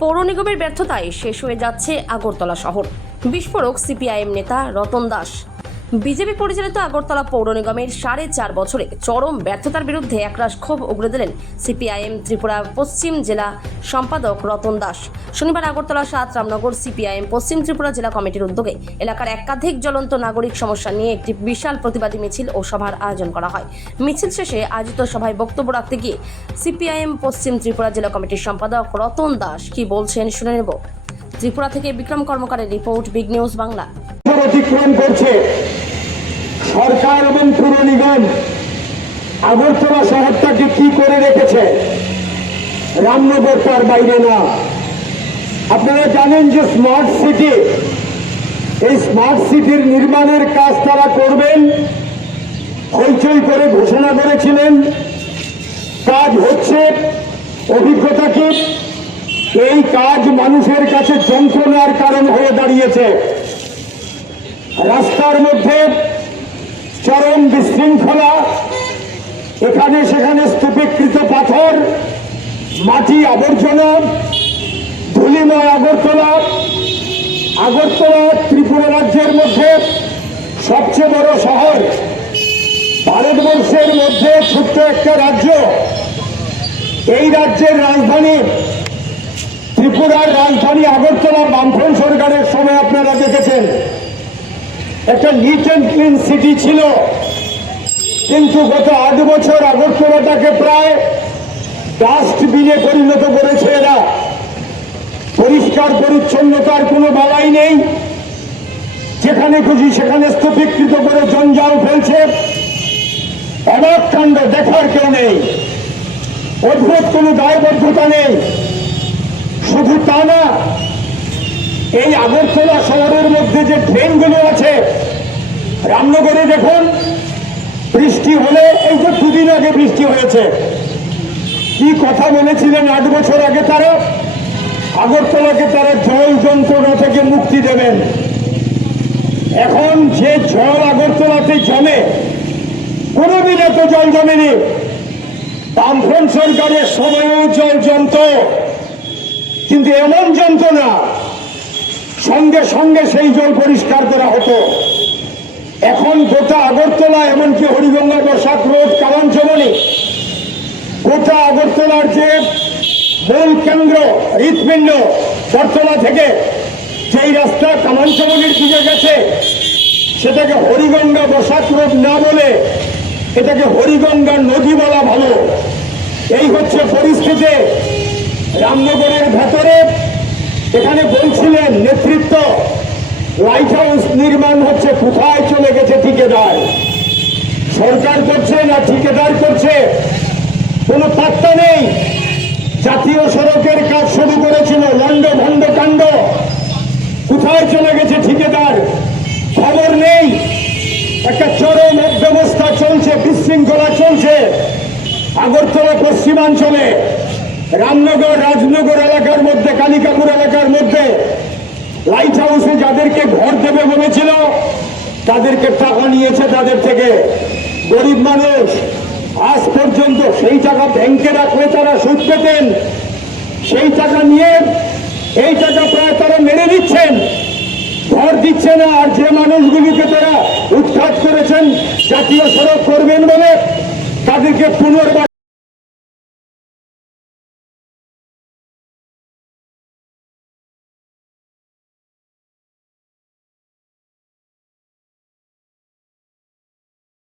পৌর নিগমের ব্যর্থতায় শেষ হয়ে যাচ্ছে আগরতলা শহর। বিস্ফোরক সিপিআইএম নেতা রতন দাস। বিজেপি পরিচালিত আগরতলা পৌর নিগমের 4.5 বছরে চরম ব্যর্থতার বিরুদ্ধে একরাশ ক্ষোভ উগরে দিলেন সিপিআইএম ত্রিপুরা পশ্চিম জেলা সম্পাদক রতন দাস। শনিবার আগরতলা 7 রামনগর সিপিআইএম পশ্চিম ত্রিপুরা জেলা কমিটির উদ্যোগে এলাকার একাধিক জ্বলন্ত নাগরিক সমস্যা নিয়ে একটি বিশাল প্রতিবাদী মিছিল ও সভার আয়োজন করা হয়। মিছিল শেষে আয়োজিত সভায় বক্তব্য রাখতে গিয়ে সিপিআইএম পশ্চিম ত্রিপুরা জেলা কমিটির সম্পাদক রতন দাস কি বলছেন শুনে নেব। ত্রিপুরা থেকে বিক্রম কর্মকারের রিপোর্ট, বিগ নিউজ বাংলা। অতিক্রম করছে সরকার এবং পৌর নিগম আগরতলা শহরটাকে কি করে রেখেছে, রামনগর তার বাইরে না। আপনারা জানেন যে স্মার্ট সিটি, এই স্মার্ট সিটির নির্মাণের কাজ তারা করবেন হইচই করে ঘোষণা করেছিলেন। কাজ হচ্ছে, অভিজ্ঞতা কি, এই কাজ মানুষের কাছে যন্ত্রণার কারণ হয়ে দাঁড়িয়েছে। রাস্তার মধ্যে চরম বিশৃঙ্খলা, এখানে সেখানে স্তূপীকৃত পাথর, মাটি, আবর্জনা, ধুলিময় আগরতলা। আগরতলা ত্রিপুরা রাজ্যের মধ্যে সবচেয়ে বড় শহর, ভারতবর্ষের মধ্যে ছোট্ট একটা রাজ্য। এই রাজ্যের রাজধানী, ত্রিপুরার রাজধানী আগরতলা বামফ্রন্ট সরকারের সময় আপনারা দেখেছেন একটা নিট অ্যান্ড ক্লিন সিটি ছিল, কিন্তু গত 8 বছর আগরতলাটাকে প্রায় ডাস্টবিনে পরিণত করেছে এরা। পরিষ্কার পরিচ্ছন্নতার কোনো বালাই নেই, যেখানে খুশি সেখানে স্তূপীকৃত করে জঞ্জাল ফেলছে। অবাক কাণ্ড, দেখার কেউ নেই, অদ্ভুত কোনো দায়বদ্ধতা নেই। শুধু তা না, এই আগরতলা শহরের মধ্যে যে ড্রেনগুলো আছে, রামনগরে দেখুন বৃষ্টি হলে, এই যে 2 দিন আগে বৃষ্টি হয়েছে, কি কথা বলেছিলেন 8 বছর আগে তারা, আগরতলাকে তারা জল যন্ত্রণা থেকে মুক্তি দেবেন। এখন যে জল আগরতলাতে জমে, কোনোদিন এত জল জমেনি। বামফ্রন্ট সরকারের সময়ও জল জমত, কিন্তু এমন যন্ত্রণা, সঙ্গে সঙ্গে সেই জল পরিষ্কার করা হতো। এখন গোটা আগরতলা, এমনকি হরিগঙ্গা, বসাক রোড, কালাঞ্চমণি, গোটা আগরতলার যে মূল কেন্দ্র, হৃৎপিণ্ড, বটতলা থেকে যেই রাস্তা কালাঞ্চমণির দিকে গেছে, সেটাকে হরিগঙ্গা বসাক রোড না বলে এটাকে হরিগঙ্গা নদী বলা ভালো। এই হচ্ছে পরিস্থিতি রামনগরের ভেতরে। এখানে বলছিলেন নেতৃত্ব, লাইট হাউস নির্মাণ হচ্ছে, কোথায় চলে গেছে ঠিকাদার? সরকার করছে না ঠিকাদার করছে, কোনো পাত্তা নেই। জাতীয় সড়কের কাজ শুরু করেছিল, লন্ড ভন্ড কাণ্ড, কোথায় চলে গেছে ঠিকাদার? খবর নেই। একটা চরম অব্যবস্থা চলছে, বিশৃঙ্খলা চলছে আগরতলা পশ্চিমাঞ্চলে, রামনগর, রাজনগর এলাকার মধ্যে, কালিকাপুর এলাকার মধ্যে। লাইট হাউসে যাদেরকে ঘর দেবে ভেবেছিল, তাদেরকে টাকা নিয়েছে তাদের থেকে। গরিব মানুষ আজ পর্যন্ত সেই টাকা ব্যাংকে রাখলে তারা সুদ পেতেন, সেই টাকা নিয়ে এই টাকা প্রায় তারা মেরে দিচ্ছেন, ঘর দিচ্ছে না। আর যে মানুষগুলিকে তারা উৎখাত করেছেন জাতীয় সড়ক করবেন বলে, তাদেরকে পুনর্বার